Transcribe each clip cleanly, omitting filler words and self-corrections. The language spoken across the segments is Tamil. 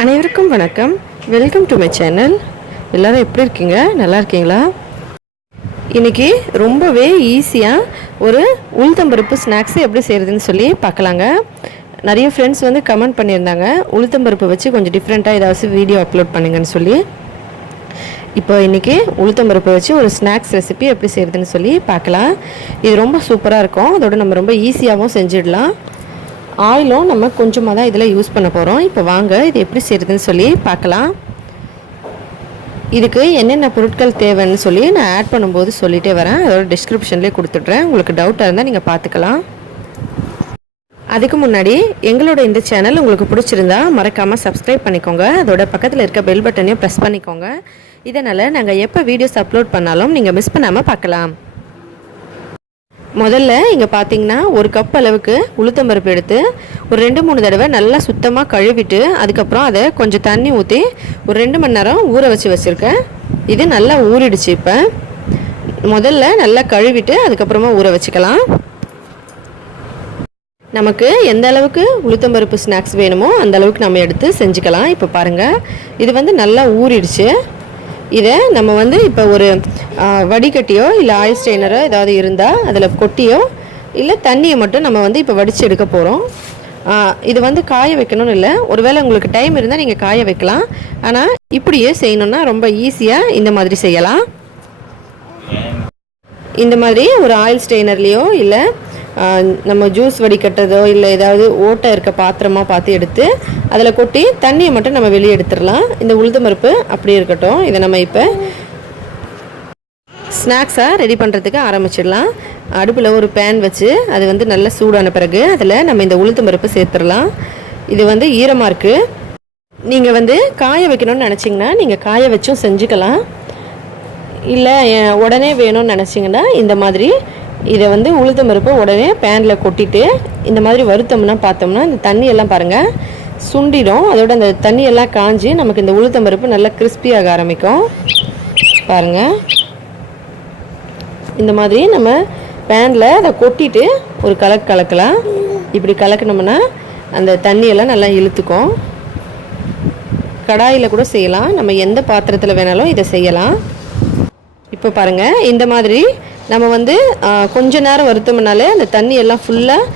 அனைவருக்கும் வணக்கம். Welcome to my channel. எல்லோரும் எப்படி இருக்கீங்க? நல்லா இருக்கீங்களா? இன்றைக்கி ரொம்பவே ஈஸியாக ஒரு உளுத்தம்பருப்பு ஸ்நாக்ஸு எப்படி செய்கிறதுன்னு சொல்லி பார்க்கலாங்க. நிறைய ஃப்ரெண்ட்ஸ் வந்து கமெண்ட் பண்ணியிருந்தாங்க, உளுத்தம்பருப்பு வச்சு கொஞ்சம் டிஃப்ரெண்ட்டாக ஏதாச்சும் வீடியோ அப்லோட் பண்ணுங்கன்னு சொல்லி. இப்போ இன்றைக்கி உளுத்தம்பருப்பு வச்சு ஒரு ஸ்நாக்ஸ் ரெசிபி எப்படி செய்கிறதுன்னு சொல்லி பார்க்கலாம். இது ரொம்ப சூப்பராக இருக்கும். அதோட நம்ம ரொம்ப ஈஸியாகவும் செஞ்சிடலாம். ஆயிலும் நம்ம கொஞ்சமாக தான் இதில் யூஸ் பண்ண போகிறோம். இப்போ வாங்க இது எப்படி செய்கிறதுன்னு சொல்லி பார்க்கலாம். இதுக்கு என்னென்ன பொருட்கள் தேவைன்னு சொல்லி நான் ஆட் பண்ணும்போது சொல்லிகிட்டே வரேன். அதோட டிஸ்கிரிப்ஷன்லேயே கொடுத்துட்றேன். உங்களுக்கு டவுட்டாக இருந்தால் நீங்கள் பார்த்துக்கலாம். அதுக்கு முன்னாடி எங்களோட இந்த சேனல் உங்களுக்கு பிடிச்சிருந்தா மறக்காமல் சப்ஸ்கிரைப் பண்ணிக்கோங்க. அதோட பக்கத்தில் இருக்க பெல் பட்டனையும் ப்ரெஸ் பண்ணிக்கோங்க. இதனால் நாங்கள் எப்போ வீடியோஸ் அப்லோட் பண்ணாலும் நீங்கள் மிஸ் பண்ணாமல் பார்க்கலாம். முதல்ல இங்கே பார்த்தீங்கன்னா ஒரு கப் அளவுக்கு உளுத்தம்பருப்பு எடுத்து ஒரு 2-3 தடவை நல்லா சுத்தமாக கழுவிட்டு அதுக்கப்புறம் அதை கொஞ்சம் தண்ணி ஊற்றி ஒரு 2 மணி நேரம் ஊற வச்சுருக்கேன். இது நல்லா ஊறிடுச்சு. இப்போ முதல்ல நல்லா கழுவிட்டு அதுக்கப்புறமா ஊற வச்சுக்கலாம். நமக்கு எந்த அளவுக்கு உளுத்தம்பருப்பு ஸ்நாக்ஸ் வேணுமோ அந்த அளவுக்கு நம்ம எடுத்து செஞ்சுக்கலாம். இப்போ பாருங்கள், இது வந்து நல்லா ஊறிடுச்சு. இதை நம்ம வந்து இப்போ ஒரு வடிகட்டியோ இல்லை ஆயில் ஸ்ட்ரெயினரோ ஏதாவது இருந்தால் அதில் கொட்டியோ இல்லை தண்ணியை மட்டும் நம்ம வந்து இப்போ வடித்து எடுக்க போகிறோம். இது வந்து காய வைக்கணும்னு இல்லை, ஒருவேளை உங்களுக்கு டைம் இருந்தால் நீங்கள் காய வைக்கலாம். ஆனால் இப்படியே செய்யணுன்னா ரொம்ப ஈஸியாக இந்த மாதிரி செய்யலாம். இந்த மாதிரி ஒரு ஆயில் ஸ்ட்ரெயினர்லேயோ இல்லை நம்ம ஜூஸ் வடிகட்டதோ இல்லை ஏதாவது ஓட்டை இருக்க பாத்திரமாக பார்த்து எடுத்து அதில் கொட்டி தண்ணியை மட்டும் நம்ம வெளியே எடுத்துடலாம். இந்த உளுத்தம்பருப்பு அப்படி இருக்கட்டும். இதை நம்ம இப்போ ஸ்நாக்ஸாக ரெடி பண்ணுறதுக்கு ஆரம்பிச்சிடலாம். அடுப்பில் ஒரு பேன் வச்சு அது வந்து நல்லா சூடான பிறகு அதில் நம்ம இந்த உளுத்தம்பருப்பு சேர்த்துடலாம். இது வந்து ஈரமாக இருக்குது. நீங்கள் வந்து காய வைக்கணும்னு நினச்சிங்கன்னா நீங்கள் காய வச்சும் செஞ்சுக்கலாம். இல்லை உடனே வேணும்னு நினச்சிங்கன்னா இந்த மாதிரி இதை வந்து உளுத்தம்பருப்பை உடனே பேனில் கொட்டிட்டு இந்த மாதிரி வறுத்தோம்னா பார்த்தோம்னா இந்த தண்ணியெல்லாம் பாருங்கள் சுண்டிடும். அதோட அந்த தண்ணியெல்லாம் காஞ்சி நமக்கு இந்த உளுத்தம்பருப்பு நல்லா கிறிஸ்பியாக ஆரம்பிக்கும். பாருங்கள், இந்த மாதிரி நம்ம பேனில் அதை கொட்டிட்டு ஒரு கலக்கலாம். இப்படி கலக்கினோம்னா அந்த தண்ணியெல்லாம் நல்லா இழுத்துக்கும். கடாயில் கூட செய்யலாம், நம்ம எந்த பாத்திரத்தில் வேணாலும் இதை செய்யலாம். இப்போ பாருங்கள், இந்த மாதிரி நம்ம வந்து கொஞ்ச நேரம் வறுத்தோம்னாலே அந்த தண்ணி எல்லாம் ஃபுல்லாக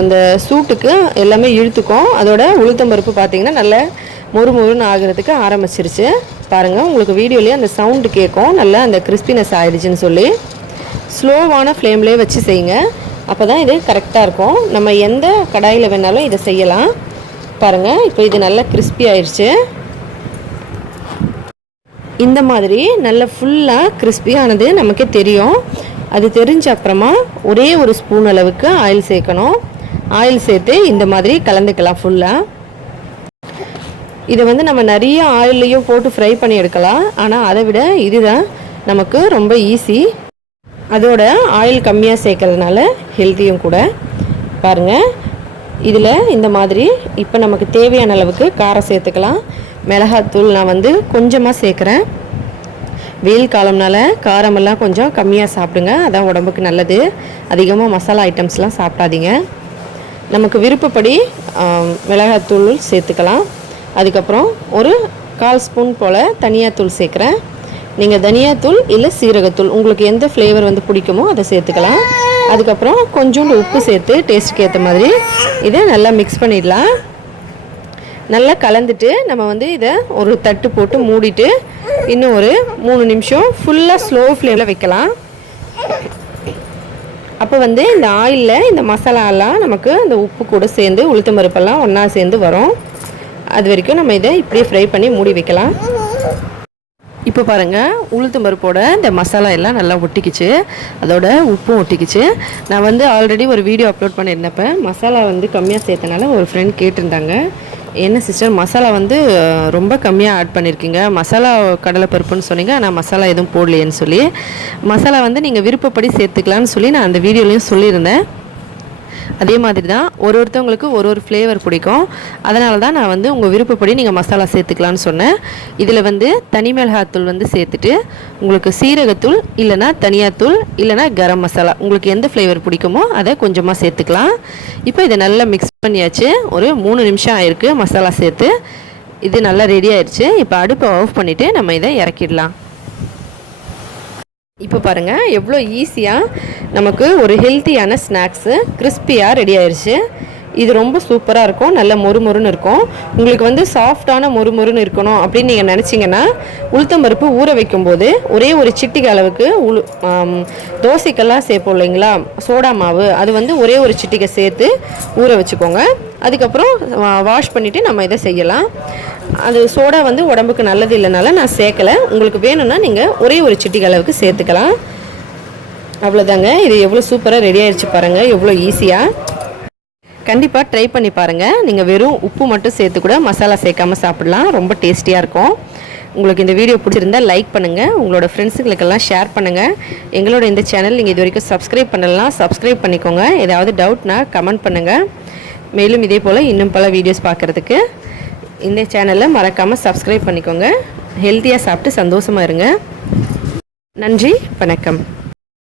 அந்த சூட்டுக்கு எல்லாமே இழுத்துக்கும். அதோட உளுத்தம்பருப்பு பார்த்திங்கன்னா நல்லா மொறுன்னு ஆகிறதுக்கு ஆரம்பிச்சிருச்சு. பாருங்கள், உங்களுக்கு வீடியோலேயே அந்த சவுண்டு கேட்கும், நல்லா அந்த கிறிஸ்பினஸ் ஆகிடுச்சின்னு சொல்லி. ஸ்லோவான ஃப்ளேம்லேயே வச்சு செய்யுங்க, அப்போ தான் இது கரெக்டாக இருக்கும். நம்ம எந்த கடாயில் வேணாலும் இதை செய்யலாம். பாருங்கள், இப்போ இது நல்லா கிறிஸ்பி ஆயிடுச்சு. இந்த மாதிரி நல்ல ஃபுல்லாக கிறிஸ்பியானது நமக்கே தெரியும். அது தெரிஞ்ச அப்புறமா ஒரே ஒரு ஸ்பூன் அளவுக்கு ஆயில் சேர்க்கணும். ஆயில் சேர்த்து இந்த மாதிரி கலந்துக்கலாம் ஃபுல்லாக. இதை வந்து நம்ம நிறைய ஆயில்லையும் போட்டு ஃப்ரை பண்ணி எடுக்கலாம். ஆனால் அதை விட இதுதான் நமக்கு ரொம்ப ஈஸி. அதோட ஆயில் கம்மியாக சேர்க்கறதுனால ஹெல்த்தியும் கூட. பாருங்கள், இதில் இந்த மாதிரி இப்போ நமக்கு தேவையான அளவுக்கு காரம் சேர்த்துக்கலாம். மிளகாத்தூள் நான் வந்து கொஞ்சமாக சேர்க்குறேன். வெயில் காலம்னால காரமெல்லாம் கொஞ்சம் கம்மியாக சாப்பிடுங்க, அதான் உடம்புக்கு நல்லது. அதிகமாக மசாலா ஐட்டம்ஸ்லாம் சாப்பிடாதீங்க. நமக்கு விருப்பப்படி மிளகாத்தூள் சேர்த்துக்கலாம். அதுக்கப்புறம் ஒரு 1/4 ஸ்பூன் போல் தனியாத்தூள் சேர்க்குறேன். நீங்கள் தனியாத்தூள் இல்லை சீரகத்தூள் உங்களுக்கு எந்த ஃப்ளேவர் வந்து பிடிக்குமோ அதை சேர்த்துக்கலாம். அதுக்கப்புறம் கொஞ்சோண்டு உப்பு சேர்த்து டேஸ்ட்டுக்கு ஏற்ற மாதிரி இதை நல்லா மிக்ஸ் பண்ணிடலாம். நல்லா கலந்துட்டு நம்ம வந்து இதை ஒரு தட்டு போட்டு மூடிட்டு இன்னும் ஒரு 3 நிமிஷம் ஃபுல்லாக ஸ்லோ ஃப்ளேமில் வைக்கலாம். அப்போ வந்து இந்த ஆயிலில் இந்த மசாலாலாம் நமக்கு இந்த உப்பு கூட சேர்ந்து உளுத்தம்பருப்பெல்லாம் ஒன்றா சேர்ந்து வரும். அது வரைக்கும் நம்ம இதை இப்படியே ஃப்ரை பண்ணி மூடி வைக்கலாம். இப்போ பாருங்கள், உளுத்தம்பருப்போட இந்த மசாலா எல்லாம் நல்லா ஒட்டிக்கிச்சு, அதோட உப்பும் ஒட்டிக்கிச்சு. நான் வந்து ஆல்ரெடி ஒரு வீடியோ அப்லோட் பண்ணியிருந்தப்ப மசாலா வந்து கம்மியாக சேர்த்தனால ஒரு ஃப்ரெண்ட் கேட்டிருந்தாங்க, என்ன சிஸ்டர் மசாலா வந்து ரொம்ப கம்மியாக ஆட் பண்ணியிருக்கீங்க, மசாலா கடலைப்பருப்புன்னு சொன்னீங்க ஆனால் மசாலா எதுவும் போடலையேன்னு சொல்லி. மசாலா வந்து நீங்கள் விருப்பப்படி சேர்த்துக்கலான்னு சொல்லி நான் அந்த வீடியோலையும் சொல்லியிருந்தேன். அதே மாதிரி தான் ஒருத்தவங்களுக்கு ஒரு ஃப்ளேவர் பிடிக்கும். அதனால தான் நான் வந்து உங்கள் விருப்பப்படி நீங்கள் மசாலா சேர்த்துக்கலான்னு சொன்னேன். இதில் வந்து தனி மிளகாத்தூள் வந்து சேர்த்துட்டு உங்களுக்கு சீரகத்தூள் இல்லைனா தனியாத்தூள் இல்லைனா கரம் மசாலா உங்களுக்கு எந்த ஃப்ளேவர் பிடிக்குமோ அதை கொஞ்சமாக சேர்த்துக்கலாம். இப்போ இதை நல்லா மிக்ஸ் பண்ணியாச்சு. ஒரு 3 நிமிஷம் ஆயிருக்கு மசாலா சேர்த்து. இது நல்லா ரெடி ஆயிடுச்சு. இப்போ அடுப்பை ஆஃப் பண்ணிவிட்டு நம்ம இதை இறக்கிடலாம். இப்போ பாருங்கள் எவ்வளோ ஈஸியாக நமக்கு ஒரு ஹெல்த்தியான ஸ்நாக்ஸு கிறிஸ்பியாக ரெடி ஆயிடுச்சு. இது ரொம்ப சூப்பராக இருக்கும், நல்ல மொறுமொறுன்னு இருக்கும். உங்களுக்கு வந்து சாஃப்டான மொறுமொறுன்னு இருக்கணும் அப்படின்னு நீங்கள் நினச்சிங்கன்னா உளுத்தம்பருப்பு ஊற வைக்கும்போது ஒரே ஒரு சிட்டிகை அளவுக்கு தோசைக்கெல்லாம் சேர்ப்போம் இல்லைங்களா சோடா மாவு, அது வந்து ஒரே ஒரு சிட்டிகை சேர்த்து ஊற வச்சுக்கோங்க. அதுக்கப்புறம் வாஷ் பண்ணிவிட்டு நம்ம இதை செய்யலாம். அது சோடா வந்து உடம்புக்கு நல்லது இல்லைனால நான் சேர்க்கலை. உங்களுக்கு வேணும்னா நீங்கள் ஒரே ஒரு சிட்டிகை அளவுக்கு சேர்த்துக்கலாம். அவ்வளோதாங்க. இது எவ்வளோ சூப்பராக ரெடி ஆயிடுச்சு பாருங்கள், எவ்வளோ ஈஸியாக. கண்டிப்பாக ட்ரை பண்ணி பாருங்கள். நீங்கள் வெறும் உப்பு மட்டும் சேர்த்து கூட மசாலா சேர்க்காமல் சாப்பிடலாம், ரொம்ப டேஸ்டியாக இருக்கும். உங்களுக்கு இந்த வீடியோ பிடிச்சிருந்தால் லைக் பண்ணுங்கள், உங்களோட ஃப்ரெண்ட்ஸுங்களுக்கெல்லாம் ஷேர் பண்ணுங்கள். எங்களோட இந்த சேனல் நீங்கள் இது வரைக்கும் சப்ஸ்கிரைப் பண்ணலாம், சப்ஸ்கிரைப் பண்ணிக்கோங்க. ஏதாவது டவுட்னா கமெண்ட் பண்ணுங்கள். மேலும் இதே போல் இன்னும் பல வீடியோஸ் பார்க்குறதுக்கு இந்த சேனலை மறக்காமல் சப்ஸ்கிரைப் பண்ணிக்கோங்க. ஹெல்த்தியாக சாப்பிட்டு சந்தோஷமாக இருங்க. நன்றி, வணக்கம்.